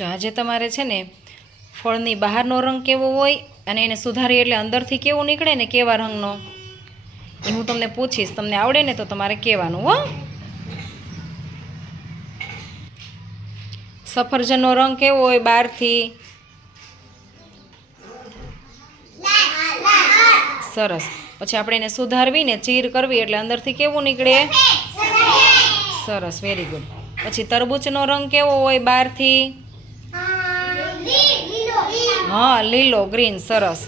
જો આજે તમારે છે ને ફળની બહારનો રંગ કેવો હોય અને એને સુધારી એટલે અંદરથી કેવું નીકળે ને કેવા રંગનો? એ હું તમને પૂછીશ. તમને આવડે ને તો તમારે કહેવાનું, હો. સફરજનનો રંગ કેવો હોય બહારથી? સરસ. પછી આપણે એને સુધારવીને ચીર કરવી એટલે અંદરથી કેવું નીકળે? સરસ. વેરી ગુડ પછી તરબૂચનો રંગ કેવો હોય બહારથી? હા, લીલો ગ્રીન સરસ.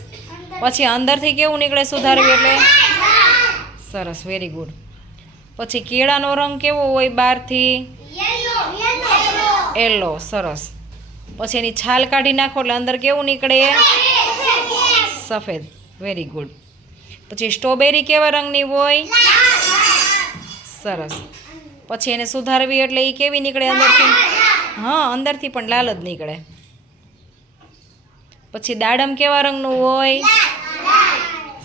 પછી અંદરથી કેવું નીકળે સુધારવી એટલે? સરસ વેરી ગુડ પછી કેળાનો રંગ કેવો હોય બહારથી? એલો સરસ. પછી એની છાલ કાઢી નાખો એટલે અંદર કેવું નીકળે? સફેદ વેરી ગુડ પછી સ્ટ્રોબેરી કેવા રંગની હોય? સરસ. પછી એને સુધારવી એટલે એ કેવી નીકળે અંદરથી? હા, અંદરથી પણ લાલ જ નીકળે. પછી દાડમ કેવા રંગનું હોય?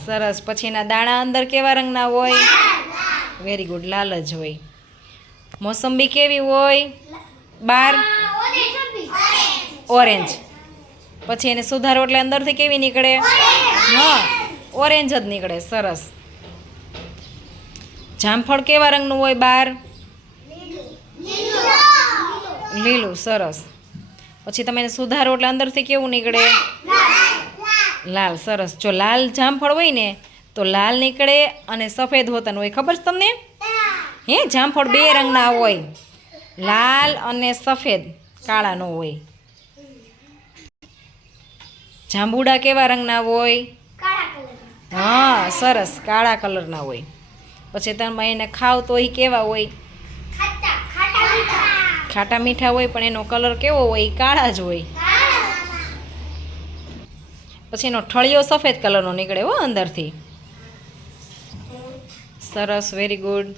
સરસ. પછી એના દાણા અંદર કેવા રંગના હોય? વેરી ગુડ લાલ જ હોય. મોસંબી કેવી હોય? બાર? ઓરેન્જ પછી એને સુધારો એટલે અંદરથી કેવી નીકળે? હા ઓરેન્જ જ નીકળે. સરસ. જામફળ કેવા રંગનું હોય? બાર? લીલું, સરસ. પછી તમે એને સુધારો એટલે અંદરથી કેવું નીકળે? લાલ, સરસ. જો લાલ જામફળ હોય ને, તો લાલ નીકળે અને સફેદ હોતાનું હોય. ખબર છે તમને? હે, જામફળ બે રંગના હોય. લાલ અને સફેદ કાળાનો હોય. જાંબુડા કેવા રંગના હોય? હા, સરસ. કાળા કલરના હોય. પછી તમે એને ખાવ તો એ કેવા હોય? ખાટા મીઠા હોય, પણ એનો કલર કેવો હોય એ કાળા જ હોય. પછી એનો ઠળિયો સફેદ કલરનો નીકળે હો અંદરથી. સરસ વેરી ગુડ